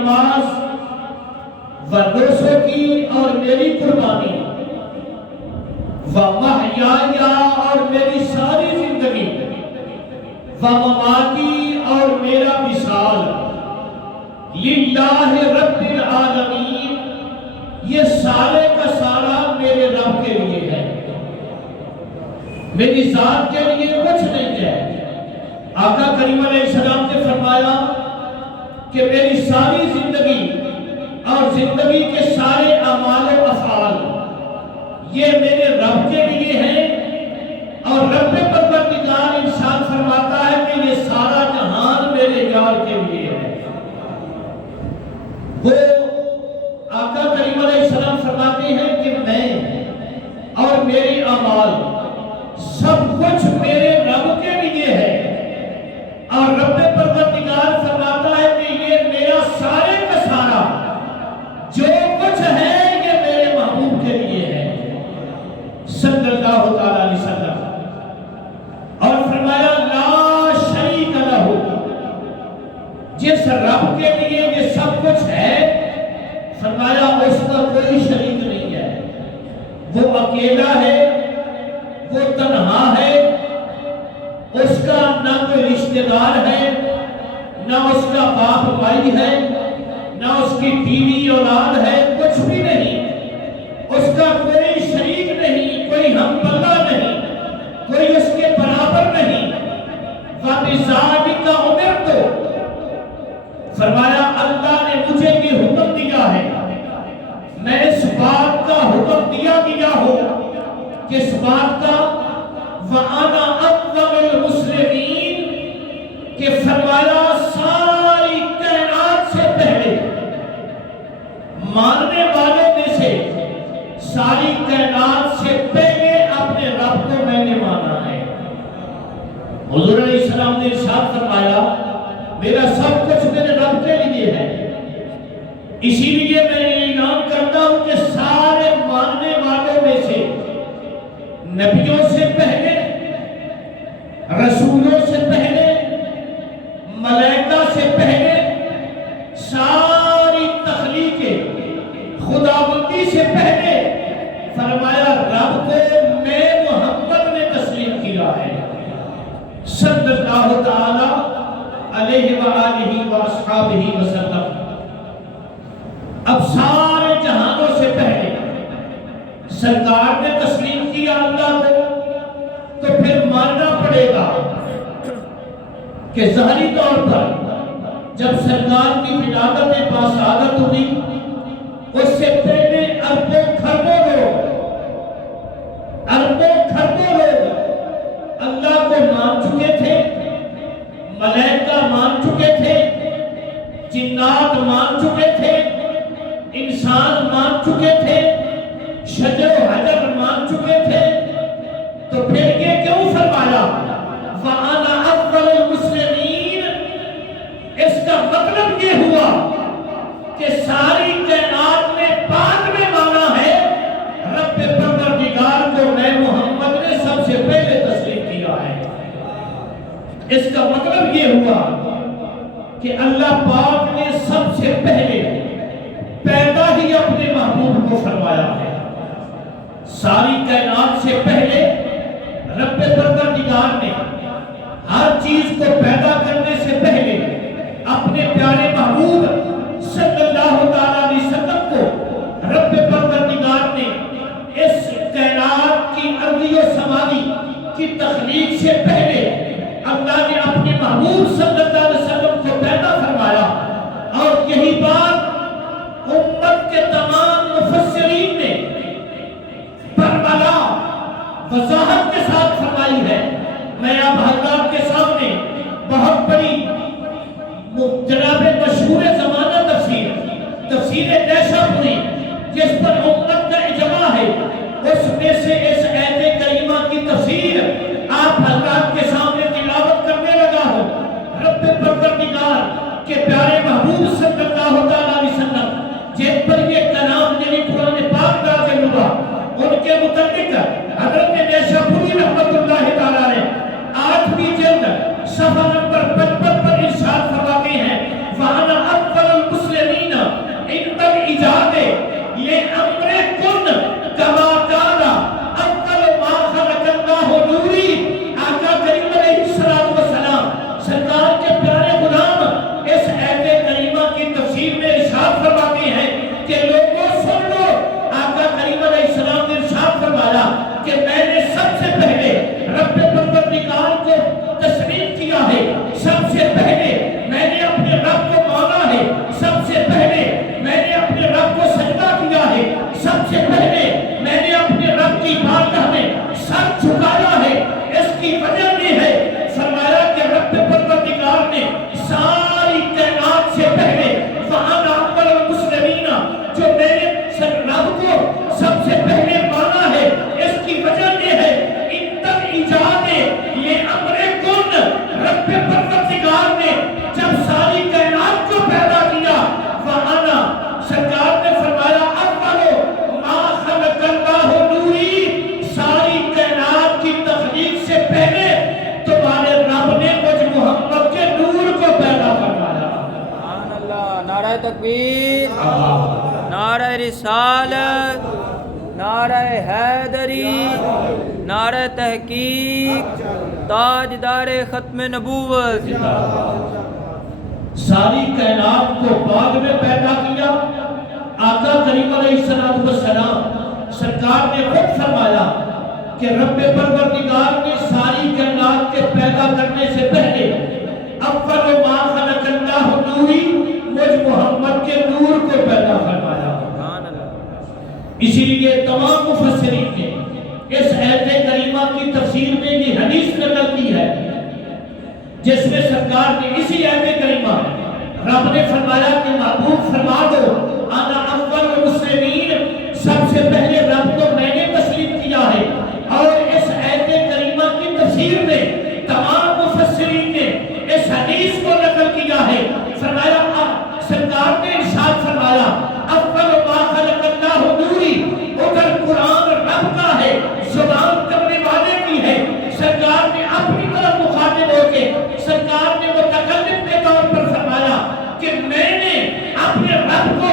نماز و روزوں کی اور میری قربانی و محیایا اور میری ساری زندگی و مماتی اور میرا وصال للہ رب العالمین، یہ سارے کا سارا میرے رب کے لیے ہے، میری ذات کے لیے کچھ نہیں ہے۔ آقا کریم علیہ السلام نے فرمایا کہ میری ساری زندگی اور زندگی کے سارے اعمال و افعال یہ میرے رب کے لیے ہیں، اور رب پروردگار ارشاد فرماتا ہے کہ یہ سارا جہان میرے یار کے لیے ہے۔ وہ آقا کریم علیہ السلام فرماتے ہیں کہ میں اور میری اعمال سب کچھ میرے رب کے لیے ہے، اور رب پروردگار فرماتا ہے کہ یہ میرا سارے کا سارا جو کچھ ہے یہ میرے محبوب کے لیے ہے صلی اللہ تعالی علیہ وسلم۔ اور فرمایا لا شریک لہ، جس رب کے لیے یہ سب کچھ ہے فرمایا اس کا کوئی شریک نہیں ہے، وہ اکیلا ہے، وہ تنہا ہے، اس کا نہ کوئی رشتہ دار ہے، نہ اس کا باپ بھائی ہے، نہ اس کی بیوی اولاد ہے، کچھ بھی نہیں، اس کا کوئی شریک نہیں، کوئی ہم پلہ نہیں، کوئی اس کے برابر نہیں۔ وَبِذَلِكَ أُمِرْتُ، فرمایا اللہ نے مجھے یہ حکم دیا ہے، میں اس بات کا حکم دیا ہوں، کس بات کا؟ وَأَنَا أَوَّلُ الْمُسْلِمِينَ، کہ فرمایا ساری کائنات سے پہلے ماننے والوں میں سے، ساری کائنات سے پہلے اپنے رب کو میں نے مانا ہے۔ حضور علیہ السلام نے ارشاد فرمایا میرا سب کچھ میرے رب کے لیے ہے، اسی لیے میں اعلان کرتا ہوں کہ سارے ماننے والوں میں سے، نبیوں سے پہلے، رسولوں سے پہلے، ملائکہ سے پہلے، ساری تخلیق خداوندی سے پہلے فرمایا رب کو میں محمد نے تسلیم کیا ہے صلی اللہ تعالی علیہ وآلہ وآصحابہ وسلم۔ اب سارے جہانوں سے پہلے سرکار نے تسلیم کیا اللہ کو، تو پھر ماننا پڑے گا کہ ظاہری طور پر جب سرکار کی ولادت باسعادت ہوئی، اس سے پہلے اربوں کھربوں لوگ اللہ کو مان چکے تھے، ملائکہ مان چکے تھے، جنات مان چکے تھے، انسان مان چکے تھے، شجر و حجر مان چکے تھے، تو پھر یہ کیوں فرمایا وَأَنَا أَوَّلُ الْمُسْلِمِينَ؟ اس کا مطلب یہ ہوا کہ ساری کائنات نے بعد میں مانا ہے، رب پروردگار کو میں محمد نے سب سے پہلے تسلیم کیا ہے۔ اس کا مطلب یہ ہوا کہ اللہ پاک نے سب سے پہلے پیدا ہی اپنے محبوب کو فرمایا ہے۔ ساری کائنات سے پہلے رب پروردگار نے ہر چیز کو پیدا کرنے سے پہلے اپنے پیارے محبوب صلی اللہ تعالی علیہ وسلم کو رب پروردگار نے اس کائنات کی ارضی و سماوی کی تخلیق سے پہلے اللہ نے اپنے محبوب صلی اللہ علیہ وسلم کو پیدا فرمایا، اور یہی بات امت کے تمام مفسرین نے بربلا وضاحت کے ساتھ فرمائی ہے۔ میں اب حضرات کے سامنے بہت بڑی جناب مشہور زمانہ تفسیر نیشاپوری جس پر امت کا اجماع ہے، اس میں سے اس آیت کریمہ کی تفسیر آپ حضرات کے سامنے تلاوت کرنے لگا ہوں۔ رب پروردگار کے پیارے محبوب صلی اللہ علیہ وسلم جن پر یہ کلام یعنی قرآن پاک نازل ہوا، ان کے متعلق حضرت نیشاپوری رحمت اللہ تعالیٰ نے 8ویں جلد صفحہ نمبر 55 پر ارشاد فرماتے ہیں وَأَنَا أَوَّلُ الْمُسْلِمِينَ تکبیر، نعرہ رسالت، نعرہ حیدری، نعرہ تحقیق، تاجدار ختم نبوت۔ ساری کائنات کو بعد میں پیدا کیا۔ آقا کریم علیہ السلام سرکار نے خود فرمایا کہ رب پروردگار نے ساری کائنات کے پیدا کرنے سے پہلے اول ما خلق اللہ نوری، مجھ محمد کے نور کو پیدا فرمایا۔ اسی لیے تمام مفسرین نے اس آیت کریمہ کی تفسیر میں یہ حدیث نقل کی ہے جس میں سرکار نے اسی آیت کریمہ رب نے فرمایا کہ محبوب فرما دو انا اول المسلمین، سب سے پہلے رب کو میں نے تسلیم کیا ہے۔ اور اس آیت کریمہ کی تفسیر میں تمام مفسرین نے اس حدیث کو نقل کیا ہے۔ فرمایا سرکار نے ارشاد فرمایا اول ما خلق اللہ نوری، ادھر قرآن رب کا ہے، زبان کرنے والے کی ہے۔ سرکار نے اپنی طرف مخاطب ہو کے سرکار نے متکلم کے طور پر فرمایا کہ میں نے اپنے رب کو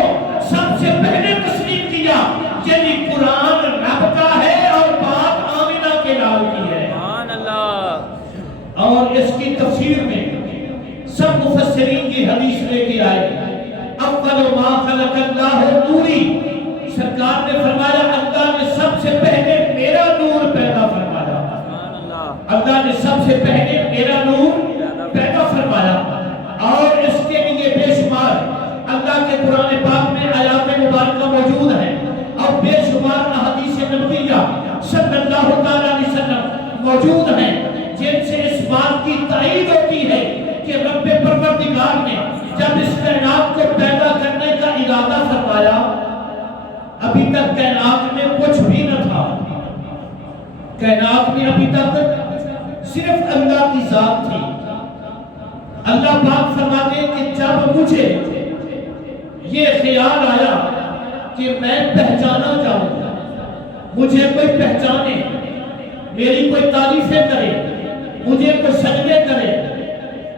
سب سے پہلے تسلیم کیا، یعنی قرآن رب کا ہے اور بات آمنہ کے نام کی ہے۔ سبحان اللہ۔ اور اس کی تفسیر میں سب مفسرین کی حدیث لے کے آئے۔ اول ما خلق اللہ نوری، سرکار نے فرمایا اللہ نے سب سے پہلے میرا نور پیدا فرمایا۔ اللہ نے سب سے پہلے میرا نور پیدا فرمایا۔ اور اس کے لیے بے شمار اللہ کے قرآن پاک میں آیات مبارکہ موجود ہیں اور بے شمار احادیث نبویہ صلی اللہ تعالیٰ علیہ وسلم موجود ہیں جن سے اس بات کی تائید ہوتی ہے کہ رب پروردگار نے جب اس کائنات کو پیدا کرنے کا ارادہ فرمایا، ابھی تک کائنات میں کچھ بھی نہ تھا۔ کائنات میں ابھی تک صرف اللہ کی ذات تھی۔ اللہ پاک فرماتے ہیں کہ جب مجھے یہ خیال آیا کہ میں پہچانا چاہوں، مجھے کوئی پہچانے، میری کوئی تعریفیں کرے، مجھے کوئی سجدے کرے،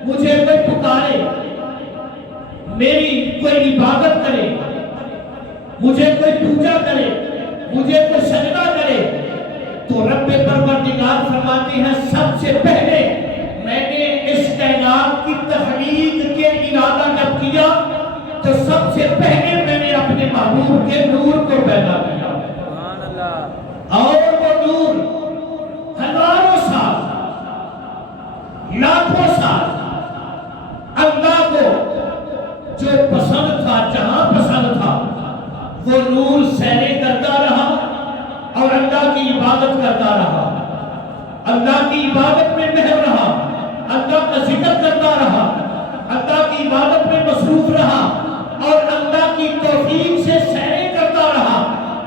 مجھے کوئی پکارے، میری کوئی عبادت کرے، مجھے کوئی پوجا کرے، مجھے کوئی سجدہ کرے، تو رب پروردگار فرماتے ہیں سب سے پہلے میں نے اس کائنات کی تخلیق کے ارادہ جب کیا تو سب سے پہلے میں نے اپنے محبوب کے نور کو پیدا کیا۔ سبحان اللہ۔ اور وہ نور ہزاروں سال، لاکھوں سال اللہ کو جو پسند تھا، جہاں پسند تھا، وہ نور سیریں کرتا رہا اور اللہ کی عبادت کرتا رہا، اللہ کی عبادت میں محو رہا، اللہ کا ذکر کرتا رہا، اللہ کی عبادت میں مصروف رہا اور اللہ کی توفیق سے سیریں کرتا رہا۔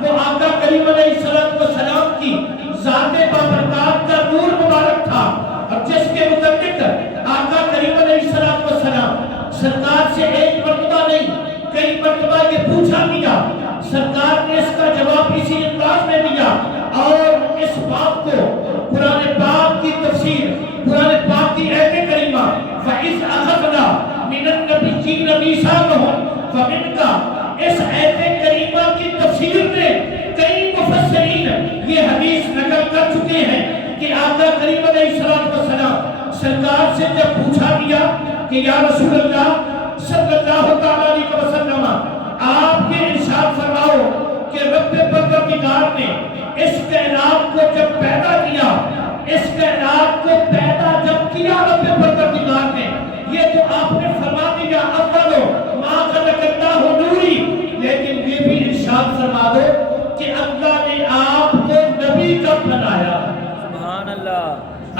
وہ آقا کریم علیہ السلام کی ذات بابرکات کا نور مبارک تھا اور جس کے متعلق آقا کریم علیہ السلام سرکار سے ایک مرتبہ نہیں کئی مرتبہ یہ پوچھا گیا، سرکار نے اس کا جواب اسی انداز میں دیا۔ اور اس بات کو قرآن پاک کی تفسیر، قرآن پاک کی آیت کریمہ فَإِذْ أَخَذْنَا مِنَ النَّبِيِّينَ مِيثَاقَهُمْ فَمِنْكَ، اس آیت کریمہ کی تفسیر میں کئی مفسرین یہ حدیث نقل کر چکے ہیں کہ آقا کریم علیہ السلام سرکار سے جب پوچھا گیا کہ یا رسول اللہ صلی اللہ تعالیٰ علیہ وسلم آپ یہ ارشاد فرماؤ کہ رب پروردگار نے اس کائنات کو جب پیدا کیا، اس کائنات کو پیدا جب کیا رب پروردگار نے، یہ تو آپ نے فرما دیا اول ما خلق اللہ نوری، لیکن یہ بھی ارشاد فرما دو کہ اللہ نے آپ کو نبی کب بنایا؟ سبحان اللہ۔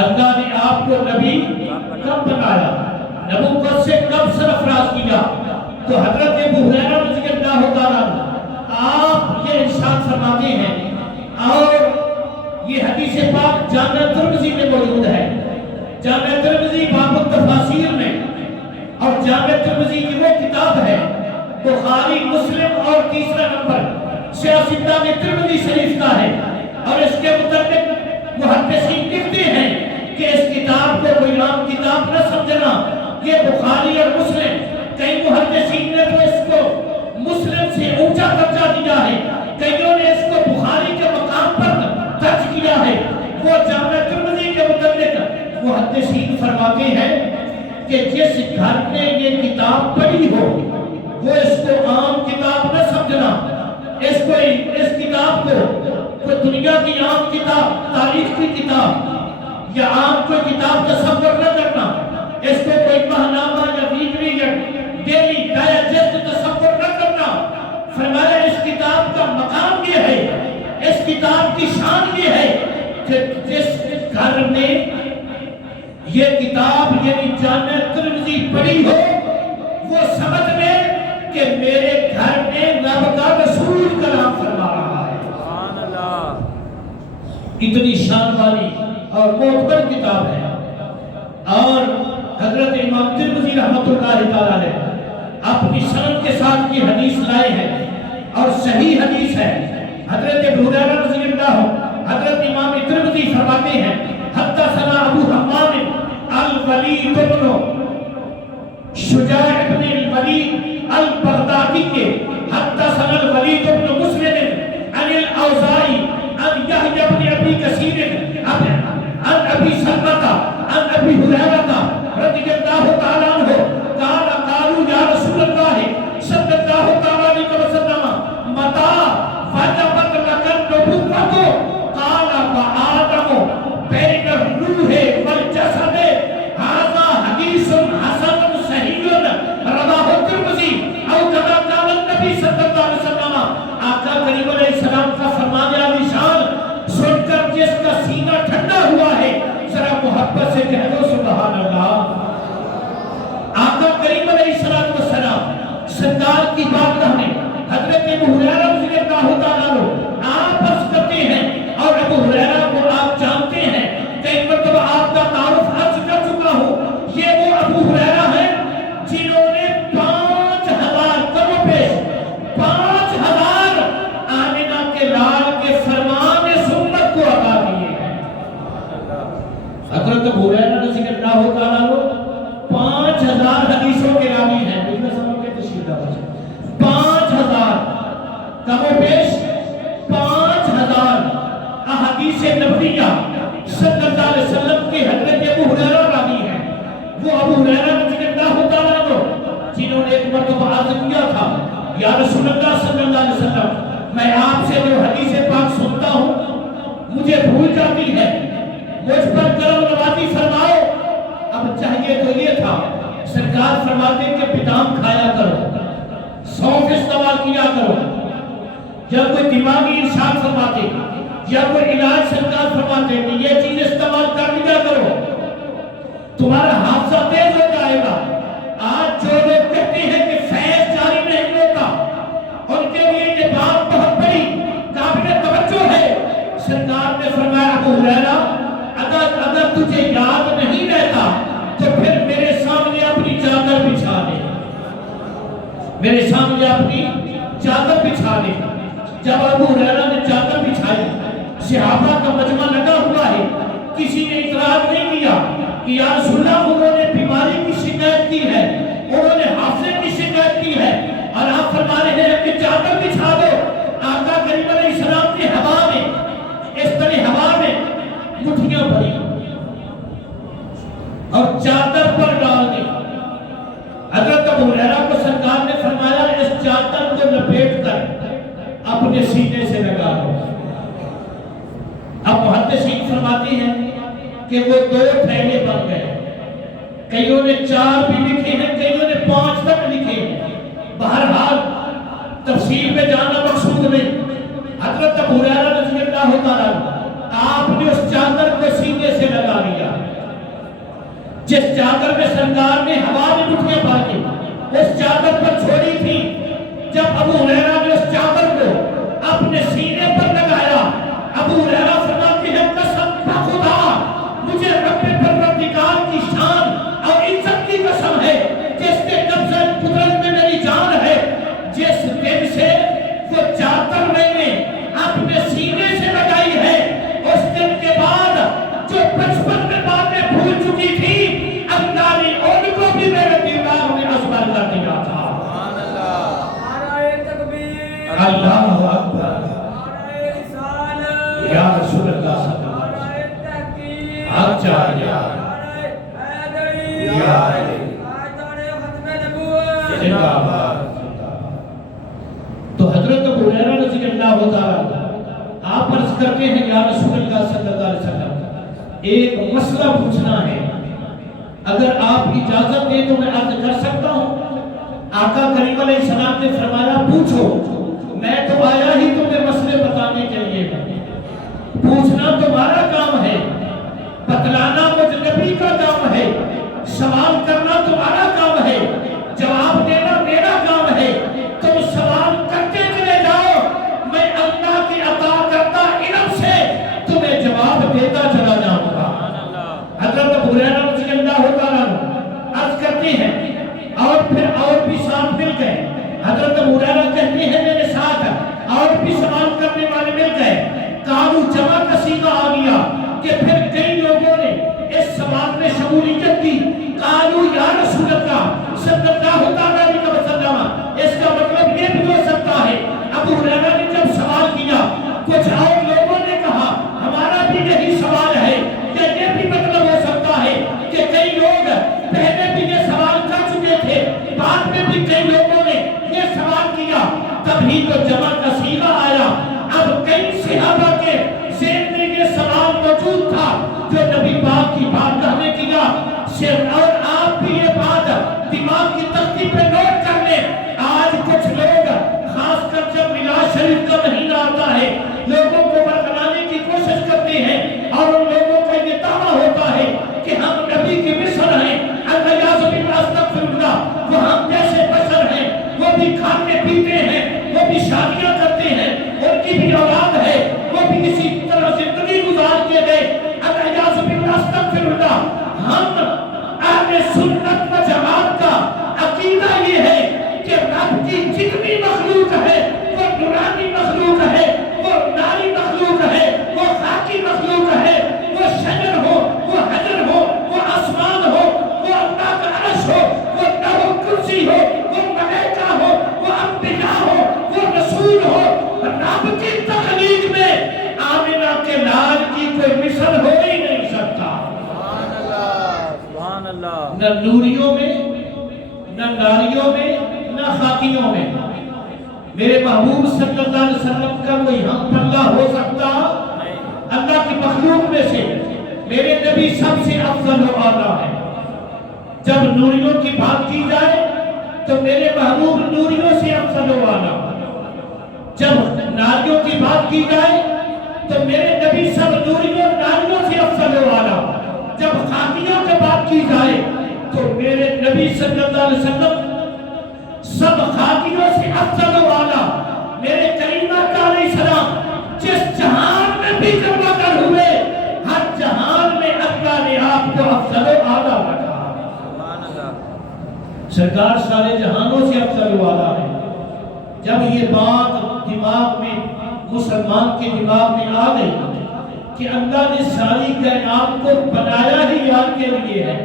اللہ نے آپ کو نبی کب بنایا، نبوت سے کب سرفراز کیا؟ تو حضرت ابو ہریرہ رضی اللہ تعالیٰ آپ یہ ارشاد فرماتے ہیں اور یہ حدیث پاک جامع ترمذی میں موجود ہے۔ جامع ترمذی باب التفاسیر میں، اور جامع ترمذی کی وہ کتاب ہے بخاری مسلم اور تیسرا نمبر سیاستہ میں ترمذی شریف کا ہے، اور اس کے متعلق محدثین لکھتے ہیں کہ اس کتاب کو کوئی عام کتاب نہ سمجھنا، یہ بخاری اور مسلم، کئی محدثین نے تو اس کو فرماتے ہیں کہ جس گھر نے یہ کتاب پڑھی ہو وہ اس کو عام کتاب نہ سمجھنا، اس کتاب کو کوئی دنیا کی عام کتاب، تاریخ کی کتاب یا عام کوئی کتاب تصور نہ کرنا، اس کو کوئی ماہنامہ یا ویکلی یا ڈیلی ڈائجسٹ تصور نہ کرنا۔ فرمایا اس کتاب کا مقام یہ ہے، اس کتاب کی شان یہ ہے کہ جس گھر نے یہ کتاب یعنی جامع ترمذی پڑھی ہو وہ سمجھ لے کہ میرے گھر میں رب کا رسول کلام فرما رہا ہے۔ سبحان اللہ۔ اتنی شان والی اور معتبر کتاب ہے، اور حضرت امام ترمذی رحمۃ اللہ تعالیٰ نے اپنی سند کے ساتھ یہ حدیث لائے ہیں اور صحیح حدیث ہے۔ حضرت ابو ہریرہ رضی اللہ عنہ، حضرت امام ترمذی فرماتے ہیں حدثنا ابو حمام الولید بن شجاع بن الولید البغدادی کے حدثنا الولید بن مسلم عن الاوزاعی عن یحیی بن ابی کثیر عن ابی سلمہ عن ابی ہریرہ رضی اللہ تعالی عنہ قال قالوا یا رسول اللہ صلی اللہ تعالی علیہ وسلم متى وجبت لك النبوۃ قال وآدم بین الروح والجسد هذا حدیث حسن صحیح رواه ترمذی او کما قال النبی صلی اللہ علیہ وسلم۔ آقا کریم علیہ السلام کا فرمان عالی شان سن کر جس کا سینہ ٹھنڈا ہوا ہے ذرا محبت سے کہہ دو سبحان اللہ۔ آقا کریم علیہ السلام سرکار کی بارگاہ میں حضرت ابو ہریرہ رضی اللہ تعالیٰ عنہ آپ عرض کرتے ہیں، اور ابو ہریرہ کو آپ جانتے ہیں، کئی مرتبہ آپ کا تعارف عرض کر چکا ہوں۔ یہ وہ ابو ہریرہ ہیں جنہوں نے 5000 کم و بیش 5000 آمنہ کے لال کے فرمان سنت کو ادا کیے ہیں۔ حضرت ابو ہریرہ رضی اللہ تعالیٰ عنہ 5000 حدیثوں کے راوی ہیں، بزنس ہم کے تشریح دا بچے 5000 کم و بیش 5000 احادیث نبویہ صلی اللہ علیہ وسلم کے حضرت ابو ہریرہ راوی ہیں۔ وہ ابو ہریرہ رضی اللہ تعالیٰ عنہ جنہوں نے ایک مرتبہ عرض کیا تھا یا رسول اللہ صلی اللہ علیہ وسلم میں آپ سے جو حدیث پاک سنتا ہوں مجھے بھول جاتی ہے، مجھ پر کرم نوازی فرماؤ۔ اب چاہیے تو یہ تھا، سرکار فرماتے کہ بادام کھایا کرو، سونف استعمال کیا کرو، یا کوئی دماغی ارشاد فرماتے یا کوئی علاج سرکار فرماتے کہ یہ چیز استعمال کر لیا کرو، تمہارا حافظہ تیز ہو جائے گا۔ آج جو لوگ کہتے ہیں کہ فیض جاری نہیں ہوتا، ان کے لیے یہ بات بہت بڑی قابل توجہ ہے۔ سرکار نے فرمایا ابو ہریرہ اگر تجھے یاد نہیں رہتا تو پھر میرے سامنے اپنی چادر بچھا دے، میرے سامنے اپنی چادر بچھا دے۔ جب ابو ہریرہ نے چادر بچھائی، صحابہ کا مجمع لگا ہوا ہے، کسی نے اعتراض نہیں کیا کہ یا رسول اللہ انہوں نے بیماری کی شکایت کی ہے، انہوں نے حافظے کی شکایت کی ہے، اور آپ فرما رہے ہیں کہ چادر بچھا دو۔ آقا کریم علیہ السلام کی ہوا میں اس طرح ہوا میں مٹھیاں بھری اور چادر پر ڈال دی۔ حضرت ابو ہریرہ کو سرکار نے فرمایا اس چادر کو لپیٹ کر اپنے سینے سے لگا دو۔ اب محدثین فرماتے ہیں کہ وہ 2 تھیلے بن گئے، کئیوں نے 4 بھی لکھے ہیں، کئیوں نے 5 تک لکھے ہیں۔ بہرحال تفسیر میں جانا مقصود نہیں۔ حضرت ابو ہریرہ رضی اللہ تعالیٰ آپ نے اس چادر کو سینے سے لگا لیا، جس چادر میں سرکار نے ہوا میں مٹھیاں بھر کے اس چادر پر چھوڑی تھی۔ جب ابو ہریرہ نے اس چادر کو اپنے سینے پر لگایا، ابو ہریرہ فرماتے ہیں قسم خدا مجھے رب پروردگار کی شان اور عزت کی قسم ہے جس کے قبضہ قدرت میں میری جان ہے، جس دن سے وہ چادر میں نے اپنے سینے سے لگائی ہے اس دن کے بعد جو بچپن میں باتیں بھول چکی تھی اللہ نے ان کو بھی میرے دماغ میں ازمر کر دیا تھا۔ سبحان اللہ، نعرہ تکبیر، اللہ اکبر۔ زندہ باد۔ تو حضرت ابو ہریرہ رضی اللہ تعالیٰ آپ عرض کرتے ہیں یا رسول اللہ صلی اللہ علیہ وسلم ایک مسئلہ پوچھنا ہے، اگر آپ اجازت دیں تو میں عرض کر سکتا ہوں؟ آقا کریم علیہ السلام نے فرمایا پوچھو، میں تو آیا ہی تمہیں مسئلے بتانے کے لیے، پوچھنا تمہارا کام ہے، بتلانا مجھ نبی کا کام ہے، سوال کرنا تمہارا کام ہے، جواب دینا میرا کام ہے۔ تم سوال کرتے چلے جاؤ، میں اللہ کی عطا کرتا علم سے تمہیں جواب دیتا چلا جاؤں گا۔ حضرت ابو ہریرہ رضی اللہ تعالیٰ عرض کرتے ہیں اور پھر اور بھی ساتھ مل گئے۔ حضرت ابو ہریرہ کہتے ہیں میرے ساتھ اور بھی سوال کرنے والے مل گئے، قالو جمع کا صیغہ آ گیا کہ پھر کئی لوگوں نے اس سوال میں شمولیت کی، قالو یا رسول اللہ صلی اللہ علیہ وسلم، اس کا مطلب یہ بھی ہو سکتا ہے ابو ہریرہ نے جب سوال کیا کچھ اور لوگوں نے کہا ہمارا بھی یہی سوال ہے، یا یہ بھی مطلب ہو سکتا ہے کہ کئی لوگ پہلے بھی یہ سوال کر چکے تھے، بعد میں بھی کئی لوگوں نے یہ سوال کیا، تبھی تو جمع کا صیغہ آیا۔ اب کئی صحابہ کے ذہن میں یہ سوال موجود تھا جو نبی پاک کی بارگاہ میں کیا، اور آپ بھی یہ بات دماغ کی تختی پہ نوٹ کر لیں۔ آج کچھ لوگ خاص کر جب میلاد شریف کا مہینہ آتا ہے لوگوں کو برگلانے کی کوشش کرتے ہیں اور ان لوگوں کا یہ دعویٰ ہوتا ہے کہ ہم نبی کی مثل ہیں، الیاذ باللہ استغفر اللہ، وہ ہم جیسے بشر ہیں، وہ بھی کھاتے پیتے ہیں، وہ بھی شادیاں کرتے ہیں، ان کی بھی اولاد ہے، وہ بھی اسی طرح زندگی گزار کے گئے، الیاذ باللہ استغفر اللہ۔ ہم اہل سنت و جماعت کا عقیدہ یہ ہے کہ رب کی جتنی مخلوق ہے وہ نورانی مخلوق ہے، وہ ناری مخلوق ہے، وہ خاکی مخلوق ہے، وہ شجر ہو، وہ حجر ہو، وہ آسمان ہو، وہ اللہ کا عرش ہو، وہ لوح و کرسی ہو، وہ ملائکہ ہو، وہ انبیاء ہو، وہ رسول ہو، رب کی تخلیق میں آمنہ کے لال کی کوئی مثل ہو ہی نہیں سکتا۔ سبحان اللہ۔ نہ نوریوں میں، نہ ناریوں میں، نہ خاکیوں میں میرے محبوب صلی اللہ علیہ وسلم کا کوئی ہم پلہ ہو سکتا؟ اللہ کی مخلوق میں سے میرے نبی سب سے افضل و اعلیٰ ہے۔ جب نوریوں کی بات کی جائے تو میرے محبوب نوریوں سے افضل و اعلیٰ، جب ناریوں کی بات کی جائے تو میرے نبی سب نوریوں ناریوں سے افضل و اعلیٰ، جب خاکیوں کی بات کی جائے تو میرے نبی صلی اللہ علیہ وسلم سب خاکیوں سے افضل و اعلیٰ۔ میرے کریمہ کا علیہ السلام جس جہان میں بھی جمع کر ہوئے ہر جہان میں اللہ نے آپ کو افضل و اعلیٰ رکھا۔ سرکار سارے جہانوں سے افضل و اعلیٰ ہے۔ جب یہ بات دماغ میں مسلمان کے دماغ میں آ گئی کہ اللہ نے ساری کائنات کو بنایا ہی یار کے لیے ہے،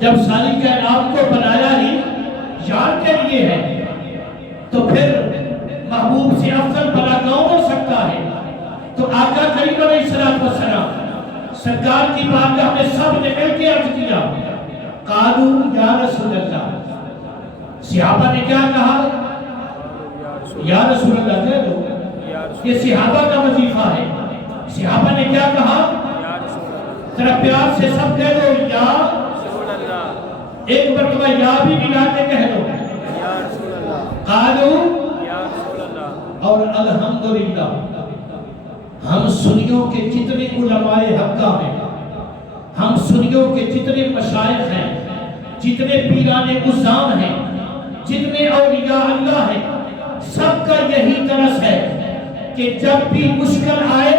جب ساری کائنات کو بنایا ہی یار کے لیے ہے تو پھر محبوب سے افضل بھلا کون ہو سکتا ہے؟ تو آقا کریم علیہ السلام سرکار کی بارگاہ میں سب نے مل کے عرض کیا، قالو یا رسول اللہ۔ صحابہ نے کیا کہا؟ یا رسول اللہ کہہ دو، یہ صحابہ کا وظیفہ ہے۔ صحابہ نے کیا کہا؟ ذرا پیار سے سب کہہ دو یا رسول اللہ، ایک مرتبہ یا بھی ملا کے کہہ دو، یا رسول اللہ، قالو یا رسول اللہ۔ اور الحمدللہ ہم سنیوں کے جتنے علماء حقہ ہیں، ہم سنیوں کے جتنے مشائخ ہیں، جتنے پیران عظام ہیں، جتنے اولیاء اللہ ہیں، سب کا یہی طرز ہے کہ جب بھی مشکل آئے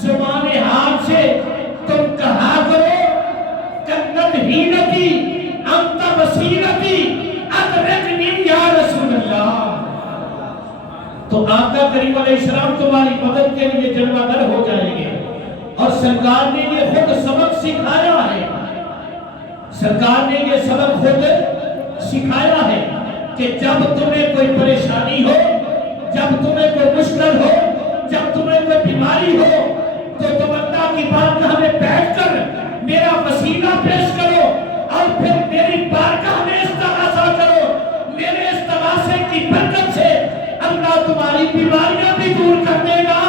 زبان حال سے تم کہا کرو کنت ہینتی انت بصیرتی ادرکنی یا رسول اللہ۔ تو آقا کریم علیہ السلام تمہاری مدد کے لیے جلوہ گر ہو جائیں گے، اور سرکار نے یہ خود سبق سکھایا ہے، سرکار نے یہ سبق خود سکھایا ہے کہ جب تمہیں کوئی پریشانی ہو، جب تمہیں کوئی مشکل ہو، جب تمہیں کوئی بیماری ہو تو تم اللہ کی بارگاہ میں بیٹھ کر میرا وسیلہ پیش کرو اور پھر میری بارگاہ میں استغاثہ کرو۔ بیماریاں بھی دور کر دے گا،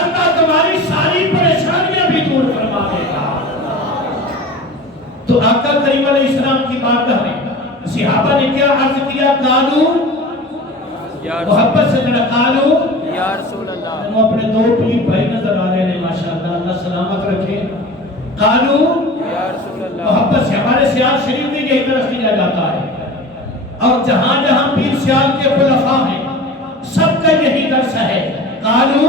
اللہ تمہاری ساری پریشانیاں بھی دور فرما دے گا۔ تو آقا کریم علیہ السلام کی بارگاہ میں صحابہ نے کیا عرض کیا؟ قالو، محبت سے جڑا قالو یا رسول اللہ، وہ اپنے دو پیر بھائی نظر آ رہے ہیں ماشاءاللہ، اللہ سلامت رکھے۔ قالو، یا رسول اللہ، محبت سے ہمارے سیال شریف میں یہی درس کیا جاتا ہے، اور جہاں جہاں پیر سیال کے خلفاء ہیں سب کا یہی درس ہے۔ قالو،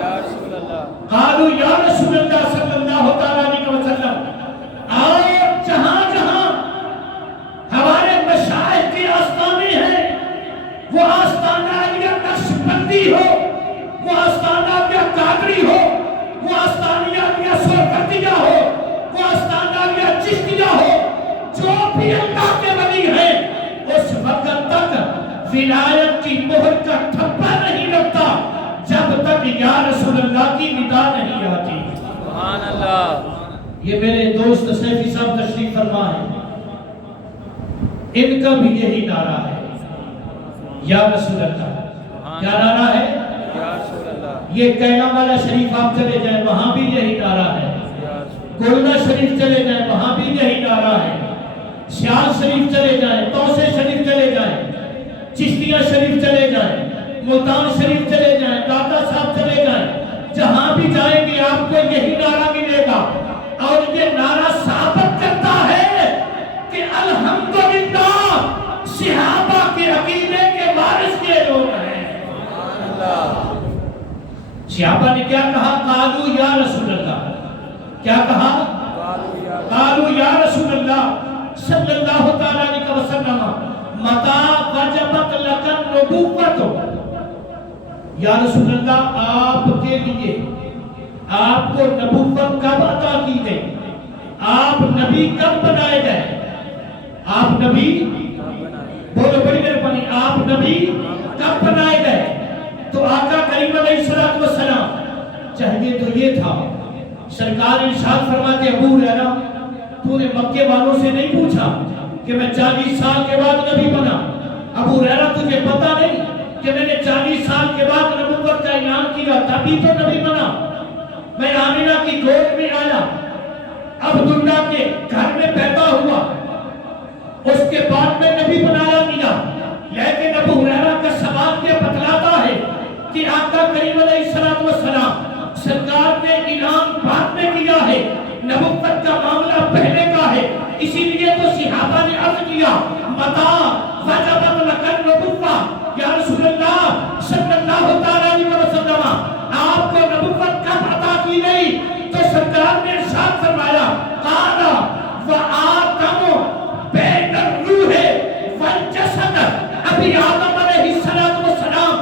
یا رسول اللہ، قالو یا رسول اللہ صلی اللہ تعالیٰ علیہ وسلم۔ اور جہاں جہاں ہمارے مشائخ کے آستانے ہیں، وہ آستانہ علیہ نقشبندی ہو، وہ آستانہ علیہ قادری ہو، وہ آستانہ علیہ سورکتیہ ہو، وہ آستانہ علیہ چشتیہ ہو، جو بھی اللہ کے ولی ہیں اس وقت تک ولایت کی مہر کا ٹھپا نہیں لگتا جب تک یا رسول اللہ کی ندا نہیں آتی۔ سبحان اللہ، یہ میرے دوست سیفی صاحب تشریف فرما ہے، ان کا بھی یہی نعرہ ہے یا رسول اللہ۔ کیا نعرہ ہے؟ یا رسول اللہ، یہ کیلا والا شریف آپ چلے جائیں وہاں بھی یہی نعرہ ہے، یا رسول اللہ، گولڈا شریف چلے جائیں وہاں بھی یہی نعرہ ہے، سیال شریف چلے جائیں، توسے شریف چلے جائیں، چشتیہ شریف چلے جائیں، ملتان شریف چلے جائیں، داتا صاحب چلے جائیں، جہاں بھی جائیں گے آپ کو یہی نعرہ ملے گا۔ اور یہ نعرہ ثابت کرتا ہے کہ الحمدللہ صحابہ کے عقیدے کے وارث کے لوگ ہیں۔ سبحان اللہ، صحابہ نے کیا کہا؟ قالو یا رسول اللہ۔ کیا کہا؟ قالو یا رسول اللہ صلی اللہ تعالیٰ علیہ وسلم متا وجبت لکن نبوت۔ یا رسول اللہ آپ کے لیے آپ کو نبوت کب عطا کی گئی؟ آپ نبی کب بنائے گئے؟ آپ نبی، بولو بڑی مہربانی، آپ نبی کب بنائے گئے؟ تو آقا کریم علیہ السلام چاہیے تو یہ تھا، سرکار ارشاد فرماتے ابو ہریرہ تو نے مکے والوں سے نہیں پوچھا کہ میں 40 سال کے بعد نبی بنا؟ ابو ہریرہ تجھے پتا نہیں کہ میں نے 40 سال کے بعد نبوت کا اعلان کیا تبھی تو نبی بنا؟ میں آمینہ کی گود میں آیا، عبداللہ کے گھر میں پیدا ہوا، اس کے بعد میں نبی بنایا گیا۔ لیکن ابو ہریرہ کا سوال یہ بتلاتا ہے کہ آقا کریم علیہ السلام سرکار نے اعلان بعد میں کیا ہے، نبوت کا معاملہ پہلے کا ہے۔ اسی لیے تو صحابہ نے عرض کیا متا وجبت لکن نبوت، یا رسول اللہ صلی اللہ تعالیٰ علیہ وسلم آپ کو نبوت کب عطا کی گئی؟ تو سرکار نے ارشاد فرمایا قال وآدم بین الروح والجسد، ابھی آدم علیہ السلام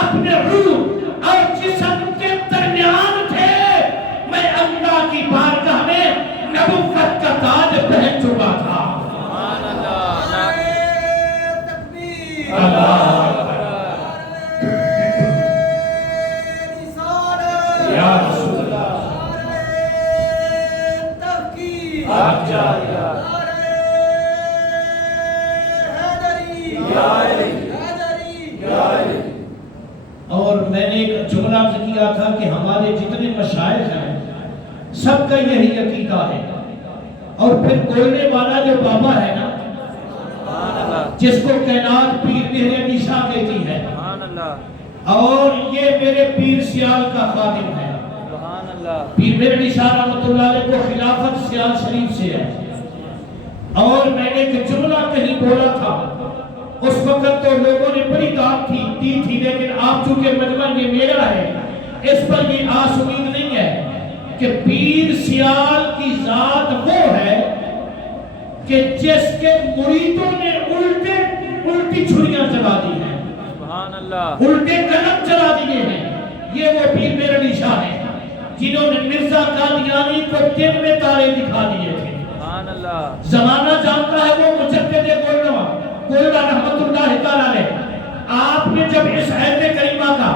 اپنے روح اور جسم کے درمیان تھے، میں اللہ کی بارگاہ میں نبوت کا تاج پہن چکا تھا۔ سبحان اللہ، نعرہ تکبیر، اللہ یا رسول اللہ، تحقیق، آپ جائے اور میں نے ایک جملہ عرض کیا تھا کہ ہمارے جتنے مشائخ ہیں سب کا یہی عقیدہ ہے، اور پھر کوئلے والا جو بابا ہے نا سبحان اللہ، جس کو کائنات پیر مہر علی شاہ کہتی ہے، سبحان اللہ، اور یہ میرے پیر سیال کا خادم ہے۔ سبحان اللہ، پیر مہر علی شاہ رحمۃ اللہ علیہ کو خلافت سیال شریف سے ہے، اور میں نے ایک جملہ کہیں بولا تھا، اس وقت تو لوگوں نے بڑی داد دی تھی، لیکن آپ چونکہ مجمع یہ میرا ہے اس پر یہ آس امید نہیں ہے کہ پیر سیال کی ذات وہ ہے کہ جس کے مریدوں نے الٹی چھریاں چلا دی ہیں، سبحان اللہ، الٹے قلم چلا دیے ہیں، یہ وہ پیر مہر علی شاہ ہیں جنہوں نے مرزا قادیانی کو دن میں تارے دکھا دیے تھے۔ سبحان اللہ، زمانہ جانتا ہے وہ مجدد گولڈا رحمت اللہ تعالیٰ علیہ، آپ نے جب اس آیت کریمہ کا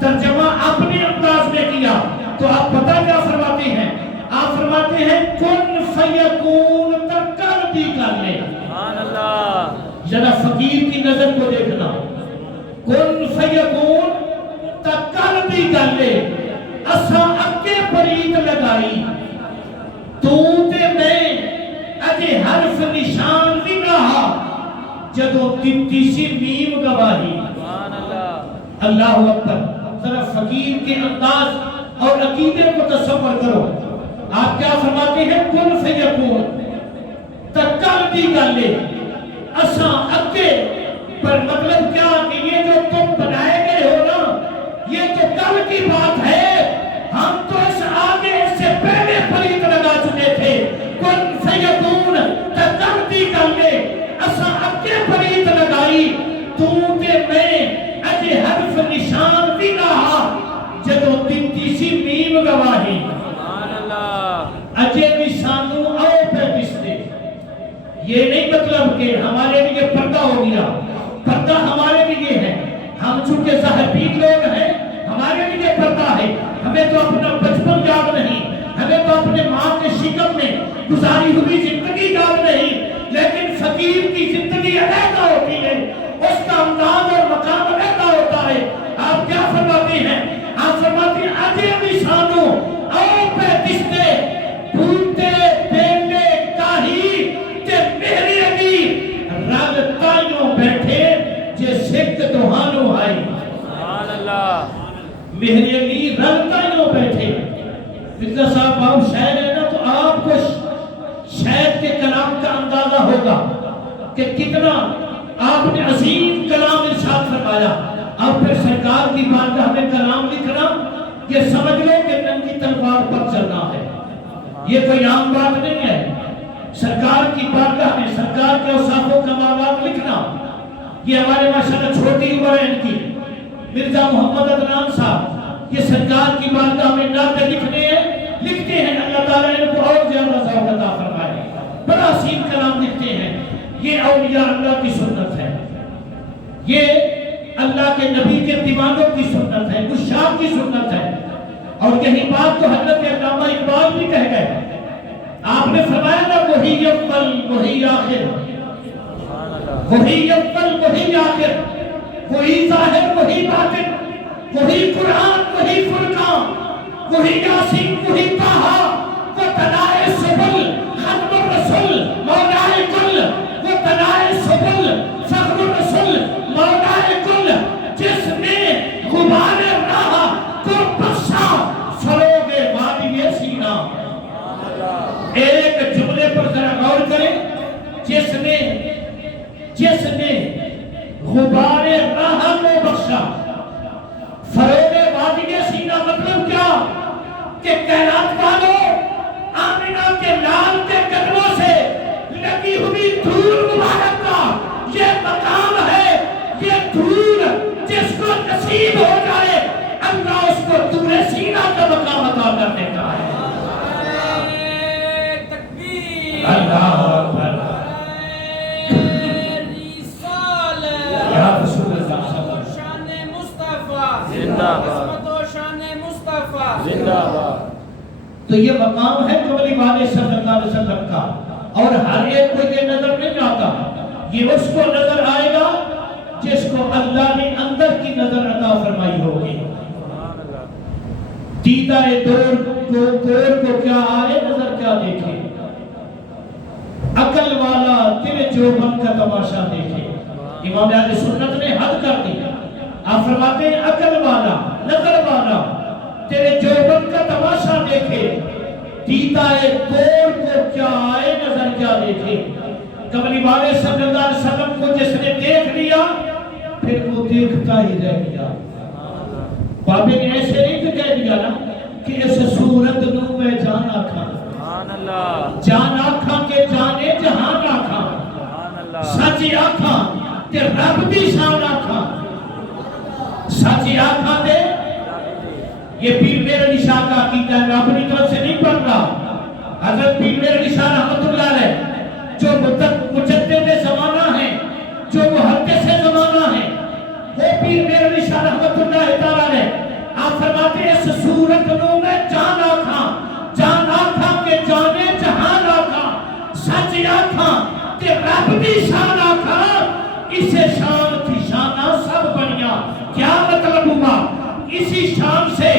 ترجمہ اپنے انداز میں کیا تو آپ پتہ کیا فرماتے ہیں؟ آپ فرماتے ہیں کن فیکون تکردی کر لے۔ سبحان اللہ، ذرا فقیر کی نظر کو دیکھنا، کن فیکون دی گلے اساں اگے پریت لگائی تو تے میں اجے حرف نشان بھی رہا جدو دتی سی میم گواہی سبحان اللہ اللہ اکبر ذرا فقیر کے انداز اور عقیدے کو تصور کرو آپ کیا فرماتے ہیں کن فیکون تکل دی گلے اساں اگے پر مطلب کیا کہ یہ جو تم بنائے گئے ہو نا یہ تو کل کی بات ہے ہم تو اس آگے اس سے پہلے پریت لگا چکے تھے کن فیکون تکل دی گلے اساں اگے پریت لگائی تو تے میں اجے حرف نشان بھی رہا جدو دتی سی میم گواہی سبحان اللہ اجے بھی سانو آؤ پہ دستے یہ نہیں مطلب کہ ہمارے لیے پردہ ہو گیا پردہ ہمارے لیے ہے ہم چونکہ ظاہر پیر لوگ ہیں ہمارے لیے پردہ ہے ہمیں تو اپنا بچپن یاد نہیں ہمیں تو اپنے ماں کے شکم میں گزاری ہوئی زندگی یاد نہیں لیکن فقیر کی زندگی علیحدہ ہوتی ہے اس کا انداز اور مقام علیحدہ ہوتا ہے آپ کیا فرماتے ہیں آپ فرماتے ہیں اجے بھی سانو آؤ پہ دستے بھولتے بیلے کاہی تے میری علی رل تائیوں بیٹھے جے سکھ دوہانو آئی سبحان اللہ میرے علی رل تائیوں بیٹھے مرزا صاحب آپ شاعر ہے نا تو آپ کو شاعر کے کلام کا اندازہ ہوگا کہ کتنا آپ نے عظیم کلام ارشاد فرمایا اب پھر سرکار کی بارگاہ میں کلام لکھنا یہ سمجھ لو کہ ننگی تلوار پر چلنا ہے یہ کوئی عام بات نہیں ہے سرکار کی بارگاہ میں سرکار کے اوصاف و کمالات لکھنا یہ ہمارے ماشاءاللہ چھوٹی عمر ہے ان کی مرزا محمد عدنان صاحب یہ سرکار کی بارگاہ میں نعتیں لکھتے ہیں اللہ تعالیٰ ان کو اور زیادہ ذوق عطا فرمائے بڑا عظیم کلام لکھتے ہیں یہ اولیاء اللہ کی سنت ہے یہ اللہ کے نبی کے دیوانوں کی سنت ہے گشاب کی سنت ہے اور یہی بات تو حضرت علامہ اقبال بھی کہہ گئے آپ نے فرمایا نا وہی اول وہی آخر وہی اول وہی آخر وہی ظاہر وہی باطن وہی قرآن وہی فرقان وہی یاسین وہی طٰہٰ وہ تنائے سبل ختم الرسول مولائے کل وہ تنائے سبل فخر الرسول مولائے کل جس نے غبار راہ کو بخشا فروغ وادی سینہ ایک جملے پر ذرا غور کریں جس نے غبار راہ کو بخشا فروغ وادی سینہ مطلب کیا کہ کائنات والو آمینہ کے لال کے قدموں سے لگی ہوئی دھول مبارک کا یہ مقام ہے یہ دھول جس کو نصیب ہو جائے اللہ اس کو دور سینہ کا مقام عطا کر دیتا ہے تکبیر اللہ اکبر یا رسول اللہ صلی اللہ علیہ وسلم شان مصطفیٰ زندہ باد عظمت و شان مصطفیٰ زندہ باد تو یہ مقام ہے کملی والے صلی اللہ علیہ وسلم کا اور ہر ایک کو یہ نظر نہیں آتا یہ اس کو نظر آئے گا جس کو اللہ نے اندر کی نظر عطا فرمائی ہوگی سبحان اللہ دیدہ دور کو کیا آئے نظر کیا دیکھے عقل والا تیرے جوبن کا تماشا دیکھے امام اہل سنت نے حد کر دیا آپ فرماتے ہیں عقل والا نظر والا تیرے جوبن کا تماشا دیکھے دیدہ دور کو کیا آئے نظر کیا دیکھے کملی والے صلی اللہ علیہ وسلم کو جس نے دیکھ لیا پھر وہ دیکھتا ہی رہ گیا بابے نے ایسے نہیں تو کہہ دیا نا کہ اس صورت نو میں جان آکھا سبحان اللہ جان آکھا کے جانے جہان آکھا سبحان اللہ سچی آکھا کہ رب بھی شان آکھا سچی آکھا دے یہ پیر میر علی شاہ کا عقیدہ ہے میں اپنی طرف سے نہیں پڑھ رہا حضرت پیر میر علی شاہ رحمت اللہ علیہ جو مجدد زمانہ ہیں جو محدث زمانہ ہیں وہ پیر میر علی شاہ رحمت اللہ تعالیٰ علیہ آپ فرماتے ہیں اس صورت نو میں جان آکھا کہ جانے جہان آکھا سچ آکھا کہ رب بھی شان آکھا اسے شان تھی شانہ سب بنیا کیا مطلب ہوا اسی شان سے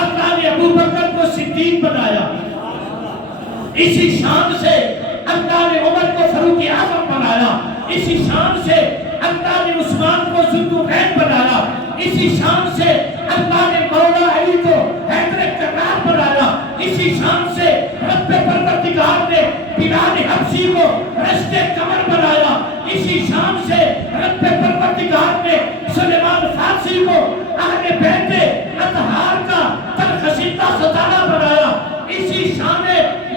اللہ نے ابو بکر کو صدیق بنایا، اسی شان سے اللہ نے عمر کو فاروق اعظم بنایا، اسی شان سے اللہ نے عثمان کو ذوالنورین بنایا، اسی شان سے اللہ نے مولا علی کو حیدر کرار بنایا، اسی شان سے رب پروردگار نے بلال حبشی کو رشتے کمر بنایا، اسی شان سے رب پروردگار نے سلیمان فارسی کو اہل بیت اطہار کا ترخشندہ ستارہ بنایا، اسی شان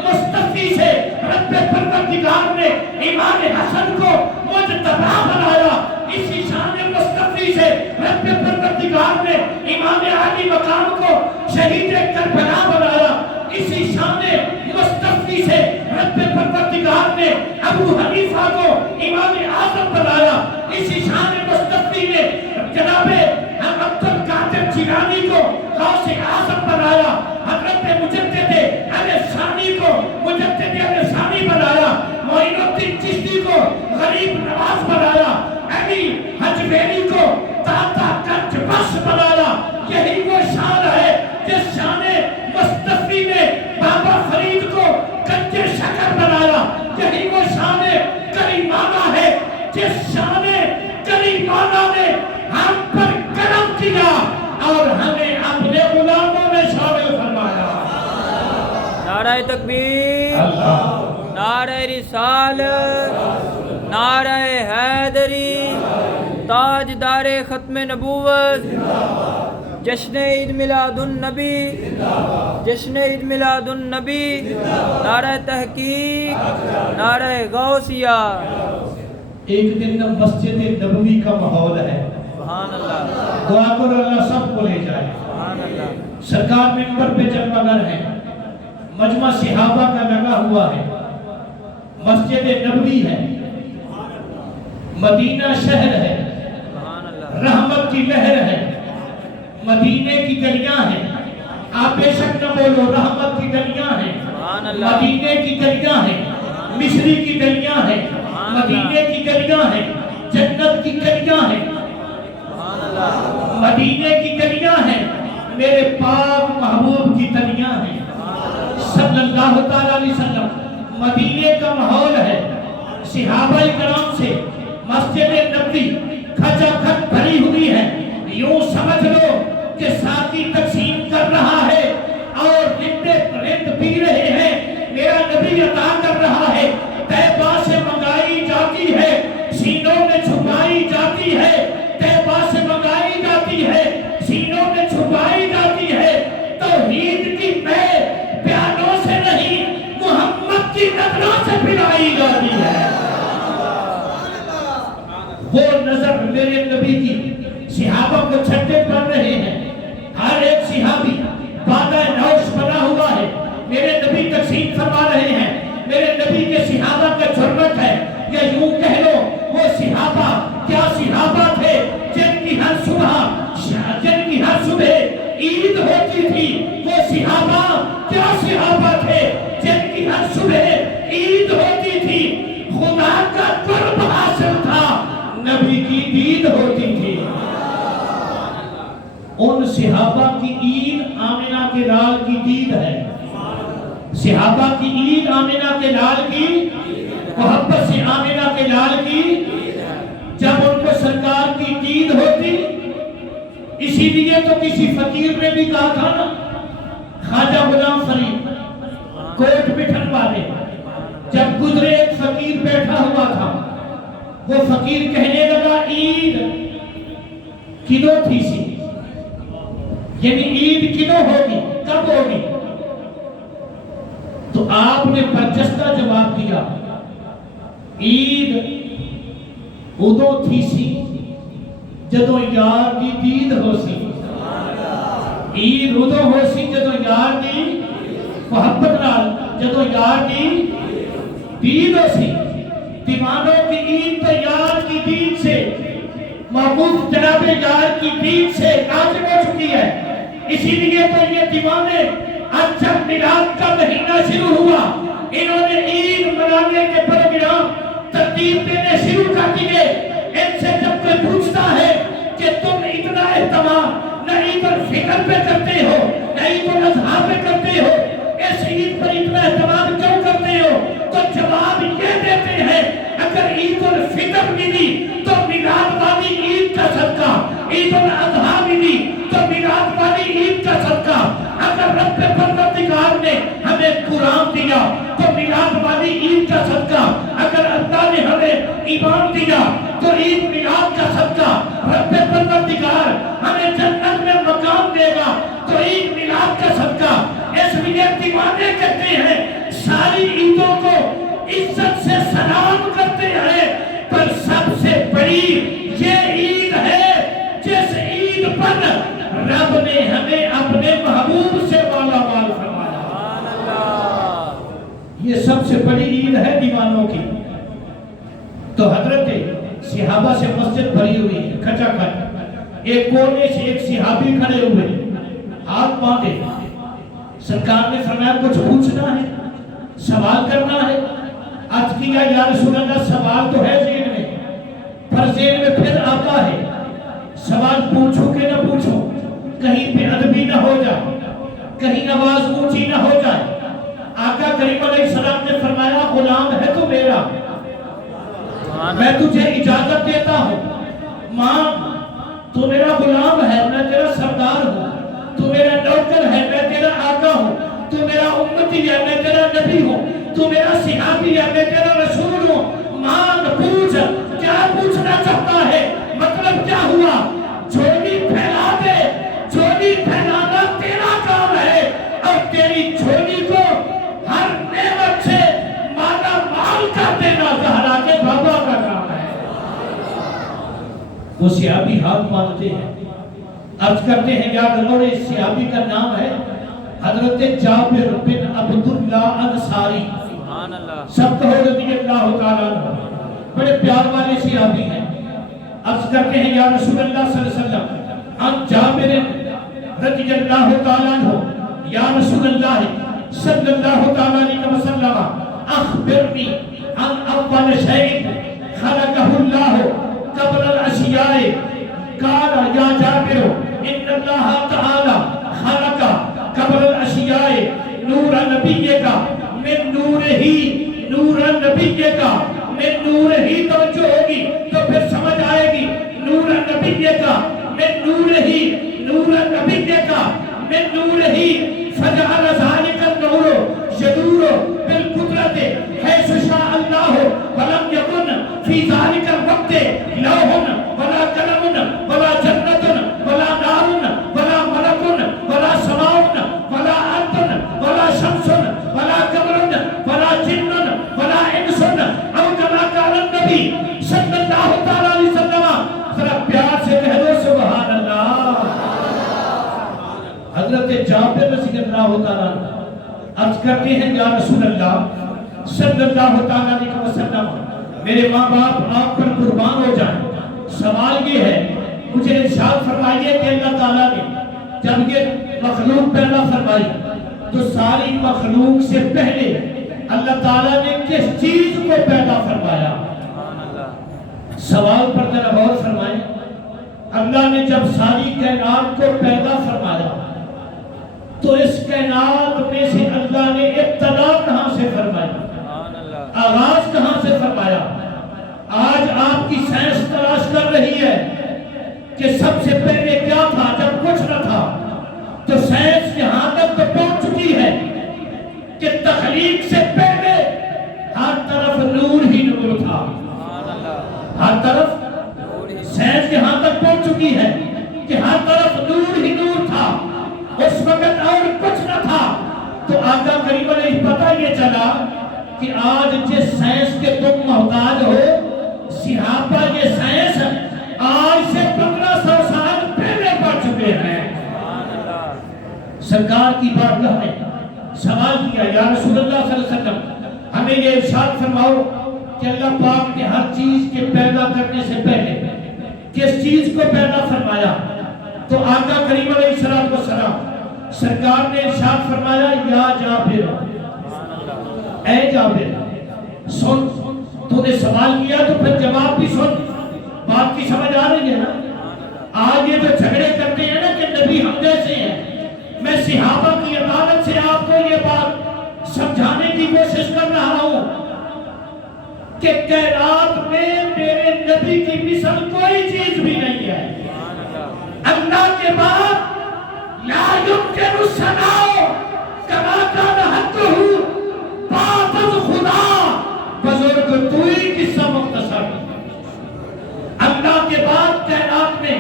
مصطفی سے رب پروردگار نے امام حسن کو مجتبی بنایا، اسی شان مصطفی سے رب پروردگار نے امام علی مقام کو شہید کربلا بنایا، اسی شان مصطفی سے رب پروردگار نے ابو حنیفہ کو امام اعظم بنایا، اسی شان مصطفی نے جناب عبد القادر جیلانی کو غوث اعظم بنایا، حضرت مجدد علی ثانی کو مجدد علی ثانی بنایا، معین الدین چشتی کو غریب نواز بنایا، علی حجویری کو داتا گنج بخش بنایا۔ یہی وہ شان ہے جس شان مصطفی نے بابا فرید کو گنج شکر بنایا، یہی وہ شان کریمانہ ہے جس شان کریمانہ نے ہم پر کرم کیا اور ہمیں اپنے غلاموں میں شامل فرمایا۔ نعرہ تکبیر، نعرہ رسالت، نعرہ حیدری، تاجدار ختم نبوت، جشن عید میلاد النبی، جشن عید میلاد النبی، نعرہ تحقیق، نعرہ غوثیہ۔ ایک دن مسجد نبوی کا ماحول ہے، سبحان اللہ، دعا کرو اللہ سب کو لے جائے۔ سبحان اللہ، سرکار منبر پہ جگمگر ہے، مجمع صحابہ کا لگا ہوا ہے، مسجد نبوی ہے، مدینہ شہر ہے، سبحان اللہ، رحمت کی لہر ہے، مدینے کی گلیاں ہیں، آپ بے شک نہ بولو، رحمت کی گلیاں ہیں، سبحان اللہ، مدینے کی گلیاں ہیں، مصری کی گلیاں ہیں، مدینے کی گلیاں ہیں، جنت کی گلیاں ہیں، سبحان اللہ، مدینے کی گلیاں ہیں، میرے پاک محبوب کی گلیاں ہیں صلی اللہ تعالیٰ علیہ وسلم۔ مدینے کا ماحول ہے، صحابہ کرام سے مسجد نبوی کھچا کھچ بھری ہوئی ہے، یوں سمجھ لو کہ ساتھی تقسیم کر رہا ہے اور رند پی رہے ہیں، میرا نبی عطا کر رہا ہے، طیبہ سے منگائی جاتی ہے، سینوں میں چھپائی جاتی ہے، طیبہ سے منگائی جاتی ہے، سینوں میں چھپائی جاتی ہے، توحید کی میں پیانوں سے نہیں محمد کی نظروں سے پلائی جاتی ہے۔ وہ نظر میرے نبی کی صحابہ کو چھٹے پڑ رہے ہیں، ہر ایک صحابی بادہ نوش بنا ہوا ہے، میرے نبی تقسیم فرما رہے ہیں، میرے نبی کے صحابہ کا جرمت ہے، یا یوں کہہ لو وہ صحابہ کیا صحابہ تھے جن کی ہر صبح عید ہوتی تھی، وہ صحابہ کیا صحابہ تھے جن کی ہر صبح عید ہوتی تھی، خدا کا قرب حاصل تھا، نبی کی دید ہوتی تھی۔ ان صحابہ کی عید آمنہ کے لال کی دید ہے، صحابہ کی عید آمنہ کے لال کی محبت سے آمنہ کے لال کی، جب ان کو سرکار کی دید ہوتی، اسی لیے تو کسی فقیر نے بھی کہا تھا نا، خواجہ غلام فرید کوٹ مٹھن والے، جب گزرے ایک فقیر بیٹھا ہوا تھا، وہ فقیر کہنے لگا عید کدو تھی سی، یعنی عید کدو ہوگی، کب ہوگی؟ تو آپ نے برجستہ جواب دیا، عید ادو تھی سی جدو یار دی دید ہو سی، عید ادو ہو سی جدو یار دی محبت نال، جدو یار دی دید ہو سی۔ دیوانوں کی عید تو یار کی دید سے، محبوب جناب یار کی دید سے لازم ہو چکی ہے، اسی لیے تو یہ دیوانے آج جب میلاد کا مہینہ شروع ہوا، انہوں نے عید منانے کے پروگرام ترتیب دینے شروع کر دیے۔ ان سے جب کوئی پوچھتا ہے کہ تم اتنا اہتمام نہ عید الفطر پہ کرتے ہو نہ عید الاضحیٰ پہ کرتے ہو، اس عید پر اتنا اہتمام کیوں کرتے ہو؟ تو جواب یہ دیتے ہیں اگر عید الفطر ملی تو میلاد والی عید کا صدقہ، عید الاضحیٰ ملی تو میلاد والی عید کا صدقہ، اگر رب پروردگار نے ہمیں قرآن دیا تو میلاد والی عید کا صدقہ، اگر اللہ نے ہمیں ایمان دیا تو عید میلاد کا صدقہ، رب پروردگار ہمیں جنت میں مقام دے گا تو عید میلاد کا صدقہ۔ اس لیے دیوانے کہتے ہیں ساری عیدوں کو عزت سے سلام کرتے ہیں، پر سب سے بڑی یہ عید ہے جس عید پر رب نے ہمیں اپنے محبوب سے مالا مال فرمایا۔ سبحان اللہ، یہ سب سے بڑی عید ہے دیوانوں کی۔ تو حضرت صحابہ سے مسجد بھری ہوئی ہے کھچا کھچ، ایک کونے سے ایک صحابی کھڑے ہوئے ہاتھ باندھے، سرکار نے فرمایا کچھ پوچھنا ہے، سوال کرنا ہے؟ عرض کیا یا رسول اللہ سوال تو ہے ذہن میں، پر ذہن میں پھر آتا ہے سوال پوچھو کہ نہ پوچھو، کہیں بے ادبی نہ ہو جائے، کہیں آواز اونچی نہ ہو جائے۔ آقا کریم علیہ السلام نے فرمایا غلام ہے تو میرا، میں تجھے اجازت دیتا ہوں، ماں تو میرا غلام ہے، میں تیرا سردار ہوں، تو میرا نوکر ہے، میں تیرا آقا ہوں، تو میرا امتی ہے، میں تیرا نبی ہوں، تو میرا صحابی ہے، میں تیرا رسول ہوں، ماں پوچھ کیا پوچھنا چاہتا ہے؟ مطلب کیا ہوا؟ جھولی پھیلا دے، جھولی پھیلانا تیرا کام ہے، اور تیری جھولی کو ہر نعمت سے مالا مال کر دینا زہرا کے بابا کا کام ہے۔ وہ صحابی ہاتھ مانتے ہیں، عرض کرتے ہیں یاد رکھو اس صحابی کا نام ہے حضرت جابر بن عبداللہ انصاری، سبحان اللہ، سب کہو رضی اللہ تعالیٰ عنہ، بڑے پیار والے صحابی ہیں۔ عرض کرتے ہیں یا رسول اللہ صلی اللہ علیہ وسلم ان جابر رضی اللہ تعالیٰ عنہ، یا رسول اللہ صلی اللہ تعالیٰ علیہ وسلم اخبرنی عن اول شیء خلقہ اللہ قبل الاشیاء، قال یا جابر ان اللہ تعالی خلق قبل الاشیاء نور نبی کا من نور ہی، نور نبی کا من نور ہی، توجہ ہوگی تو پھر سمجھ آئے گی، نور نبی کا من نور ہی، نور نبی کا من نور ہی، فجعل ذلك النور يدور بالقدرت حيث شاء الله ولم يكن في ذلك الوقت لوح ولا قلم ولا جنة ولا نار ولا ملك ولا سماء ولا أرض ولا شمس ولا قمر ولا جن ولا انس او كما قال النبي صلی اللہ تعالی علیہ وسلم۔ ذرا پیار سے کہہ دو سبحان اللہ۔ حضرت جابر رضی اللہ تعالیٰ عرض کرتے ہیں یا رسول اللہ صلی اللہ تعالیٰ علیہ وسلم میرے ماں باپ آپ پر قربان ہو جائیں، سوال یہ ہے مجھے ارشاد فرمائیے کہ اللہ تعالیٰ نے جب یہ مخلوق پیدا فرمائی تو ساری مخلوق سے پہلے اللہ تعالیٰ نے کس چیز کو پیدا فرمایا؟ سبحان اللہ، سوال پر ذرا غور فرمائیں۔ اللہ نے جب ساری کائنات کو پیدا فرمایا تو اس کائنات میں سے اللہ نے ابتدا کہاں سے فرمائی؟ سبحان اللہ، آغاز کہاں سے فرمایا؟ آج آپ کی سائنس تلاش کر رہی ہے کہ سب سے پہلے کیا تھا جب کچھ نہ تھا، تو سائنس یہاں تک تو پہنچ چکی ہے کہ تخلیق سے پہلے ہر طرف نور ہی نور تھا، سبحان اللہ، ہر طرف سائنس یہاں تک پہنچ چکی ہے کہ ہر طرف نور ہی نور تھا، اس وقت اور کچھ نہ تھا۔ تو آقا کریم علیہ پتہ یہ چلا کہ آج جس سائنس کے تم محتاج ہو، صحابہ یہ سائنس آج سے 1500 سال پہلے پڑھ چکے ہیں۔ سبحان اللہ، سرکار کی بارگاہ میں سوال کیا یا رسول اللہ صلی اللہ علیہ وسلم ہمیں یہ ارشاد فرماؤ کہ اللہ پاک نے ہر چیز کے پیدا کرنے سے پہلے کس چیز کو پیدا فرمایا؟ تو آقا کریم علیہ السلام سرکار نے ارشاد فرمایا یا جابر، اے جابر سن، تو نے سوال کیا تو پھر جواب بھی سن، بات کی سمجھ آ رہی ہے نا؟ آج یہ جو جھگڑے کرتے ہیں نا کہ نبی ہم جیسے ہیں، میں صحابہ کی عدالت سے آپ کو یہ بات سمجھانے کی کوشش کر رہا ہوں کہ کائنات میں میرے نبی کی مثل کوئی چیز بھی نہیں ہے۔ اللہ کے بعد لا یمکن الثناء کما کان حقہ بعد از خدا، بزرگ تو ہی قصہ مختصر۔ اللہ کے بعد کائنات میں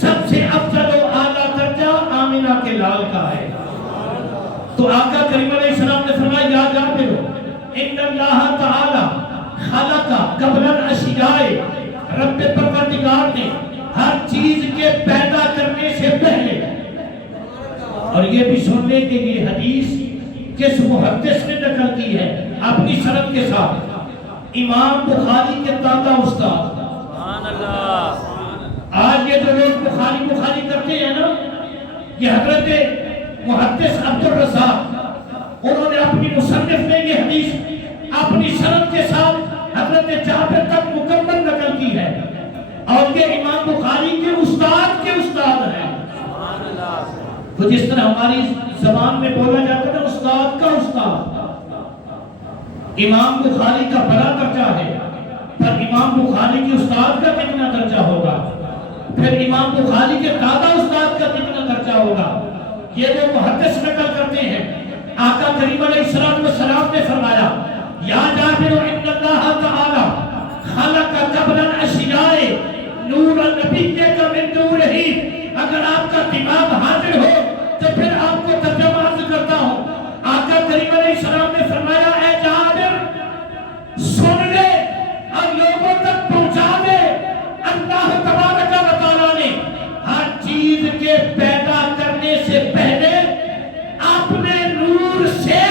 سب سے افضل و اعلیٰ درجہ آمنہ کے لال کا ہے۔ تو آقا کریم علیہ السلام نے فرمایا یا جابر ان اللہ تعالی خلق قبل الاشیاء، رب پروردگار نے ہر چیز کے پیدا کرنے سے پہلے، اور یہ بھی سننے کے لیے حدیث کس محدث نے نقل کی ہے اپنی سند کے ساتھ، امام بخاری کے دادا استاد۔ سبحان اللہ۔ آج یہ جو لوگ بخاری کرتے ہیں نا، یہ حضرت محدث عبد الرزاق، انہوں نے اپنی مصنف میں یہ حدیث اپنی سند کے ساتھ حضرت جابر تک مکمل نقل کی ہے، اور یہ امام بخاری کے استاد ہیں۔ تو جس طرح ہماری زبان میں بولا جاتا ہے نا استاد کا استاد، امام بخاری کا بڑا درجہ ہے، پر امام بخاری کی استاد کا کتنا درجہ ہوگا، پھر امام بخاری کے دادا استاد کا کتنا درجہ ہوگا، یہ وہ محدث نقل کرتے ہیں۔ آقا کریم علیہ السلام نے فرمایا یا جابر ان اللہ تعالی خلق قبل الاشیاء نور النبی کا من نورہ۔ اگر آپ کا دماغ حاضر ہو تو پھر آپ کو ترجمہ عرض کرتا ہوں۔ آقا کریم علیہ السلام نے فرمایا اے جابر سن لے اور لوگوں تک پہنچا دے، اللہ تبارک و تعالیٰ نے ہر چیز کے پیدا کرنے سے پہلے اپنے نور سے،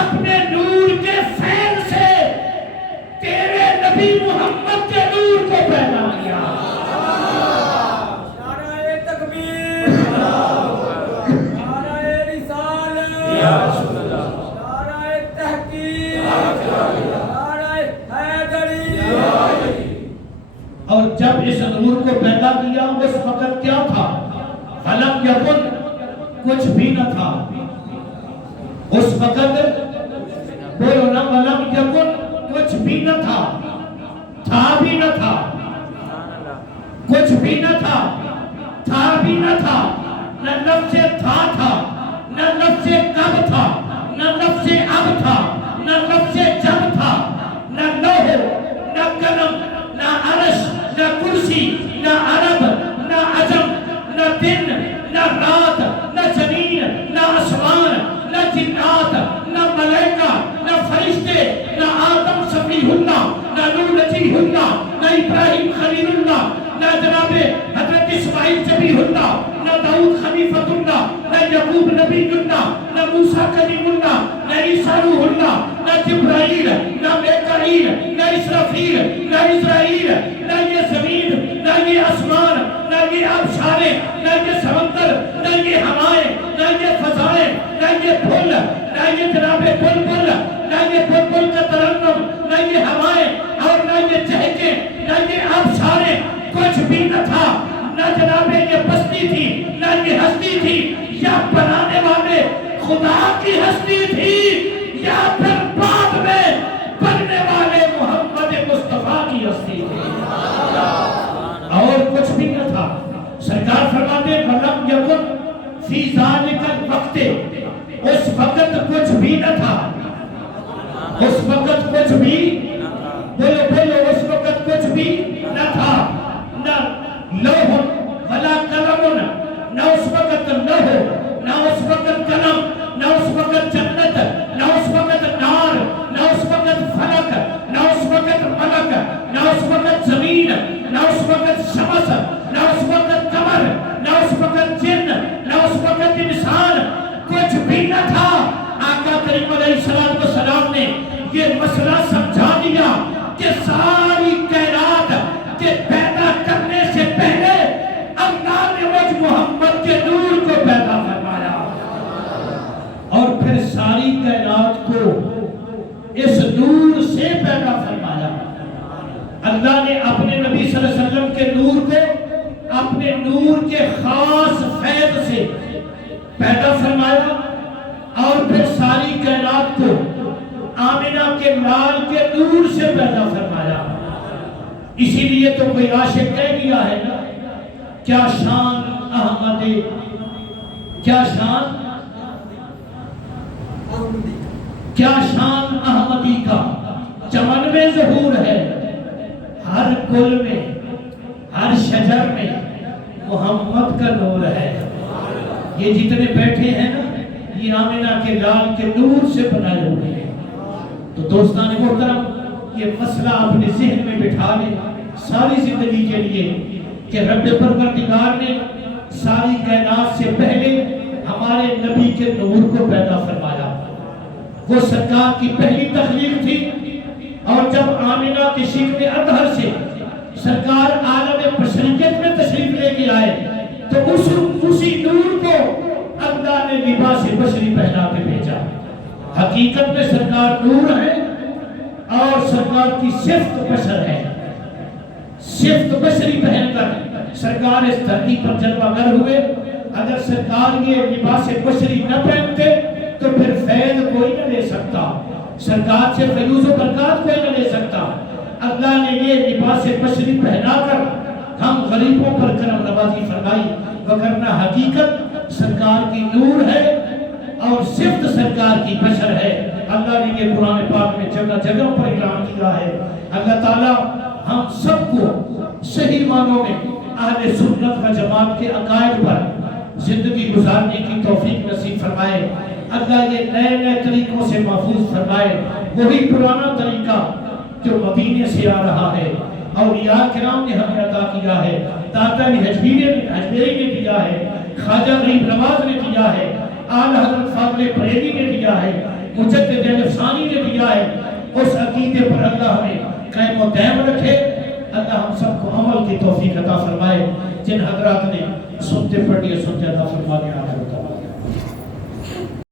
اپنے نور کے فیض سے تیرے نبی محمد کے نور کو پیدا کیا۔ نعرہ تکبیر، نعرہ رسالت، نعرہ تحقیق، نعرہ حیدری۔ اور جب اس نور کو پیدا کیا اس وقت کیا تھا؟ فلم یکن، کچھ بھی نہ تھا اس وقت، بولو نا، فلم یکن کچھ بھی نہ تھا بھی نہ تھا، کچھ بھی نہ تھا بھی نہ تھا، نہ لفظ تھا، نہ لفظ کب تھا، نہ لفظ اب تھا، نہ لفظ جب تھا، نہ لوح، نہ قلم، نہ عرش، نہ کرسی، نہ عرب، نہ عجم، نہ دن، نہ رات، نہ زمین، نہ آسمان، نہ جنات، نہ ملائکہ، نہ فرشتے، نہ آدم صفیہ اللہ، نہ نوح نجیہ اللہ، نہ ابراہیم خلیل اللہ، نہ جناب حضرت اسماعیل جبیہ اللہ، نہ داؤد خلیفۃ اللہ، نہ یعقوب نبی اللہ، نہ موسیٰ کلیم اللہ، نہ عیسیٰ روح اللہ، نہ جبرائیل، نہ میکائیل، نہ اسرافیل، نہ اسرائیل، نہ یہ زمین، نہ یہ آسمان، نہ یہ آبشاریں، نہ یہ سمندر، نہ یہ ہوائیں، نہ یہ فضائیں، نہ یہ پھول، نہ یہ جناب بلبل، نہ یہ بلبل کا ترنم، نہ یہ ہوائیں اور نہ یہ چہکیں، نہ یہ آبشاریں، کچھ بھی نہ تھا۔ نہ جناب یہ بستی تھی، نہ یہ ہستی تھی، یا بنانے والے خدا کی ہستی تھی، یا پھر بعد میں بننے والے محمد مصطفیٰ کی ہستی تھی، اور کچھ بھی نہ تھا۔ سرکار فرماتے ہیں وَلَمْ يَكُنْ فِي ذَلِكَ الْوَقْتِ، اس وقت کچھ بھی نہ تھا، اس وقت کچھ بھی، بولو اس وقت کچھ بھی نہ تھا، نہ لوح ولا قلم، نہ اس وقت لوح، نہ اس وقت قلم، نہ اس وقت جنت، نہ اس وقت نار، نہ اس وقت فلک، نہ اس وقت ملک، نہ اس وقت زمین، نہ اس وقت شمس، نہ اس وقت قمر، نہ اس وقت جن، نہ اس وقت انسان، کچھ بھی نہ تھا۔ آقا کریم علیہ السلام نے یہ مسئلہ سمجھا دیا کہ ساری کائنات کے پیدا کرنے سے پہلے اللہ نے مجھ محمد کے نور کو پیدا فرمایا، اور پھر ساری کائنات کو اس نور سے پیدا فرمایا۔ اللہ نے اپنے نبی صلی اللہ علیہ وسلم کے نور کو اپنے نور کے خاص فیض سے پیدا فرمایا اور پھر ساری کائنات کو آمنہ کے لال کے نور سے پیدا فرمایا. اسی لیے تو کوئی عاشق کہہ گیا ہے نا، کیا شان احمد، کیا شان، کیا شان احمدی کا چمن میں ظہور ہے، ہر گل میں ہر شجر میں محمد کا نور ہے. یہ جتنے بیٹھے ہیں نا یہ آمنہ کے لال کے نور سے بنائے ہوئے ہیں. تو دوستان محترم یہ مسئلہ اپنے ذہن میں بٹھا لیں ساری زندگی کے لیے کہ رب پروردگار نے ساری کائنات سے پہلے ہمارے نبی کے نور کو پیدا فرمایا. وہ سرکار کی پہلی تخلیق تھی اور جب آمنہ کے شکم اطہر سے سرکار عالم بشریت میں تشریف لے کے آئے تو اسی نور کو اللہ نے لباس بشری پہنا کے بھیجا. حقیقت میں سرکار نور ہے اور سرکار کی صفت بشر ہے. صفت بشری پہن کر سرکار اس دھرتی پر جلوہ گر ہوئے. اگر سرکار یہ لباس بشری نہ پہنتے تو پھر فیض کوئی نہ لے سکتا، سرکار سے فیوز و برکات کوئی نہ لے سکتا. اللہ نے یہ لباس بشری پہنا کر ہم غریبوں پر کرم نوازی فرمائی، وگرنہ حقیقت سرکار کی نور ہے اور صفت سرکار کی بشر ہے. اللہ نے یہ قرآن پاک میں جگہ جگہ پر اعلان کیا ہے. اللہ تعالیٰ ہم سب کو صحیح معنوں میں اہل سنت و جماعت کے عقائد پر زندگی گزارنے کی توفیق نصیب فرمائے. اللہ یہ نئے نئے طریقوں سے محفوظ فرمائے، وہی پرانا طریقہ جو مدینے سے آ رہا ہے، اولیاء کرام نے ہمیں عطا کیا ہے، داتا حجویری نے دیا ہے، خواجہ غریب نواز نے دیا ہے، اعلیٰ حضرت فاضل بریلوی نے دیا ہے، مجدد افسانی نے دیا ہے. اس عقیدے پر اللہ ہمیں قائم و دائم رکھے. اللہ ہم سب کو عمل کی توفیق عطا فرمائے. جن حضرات نے سنتے پڑھی سنتے عطا فرما دیا.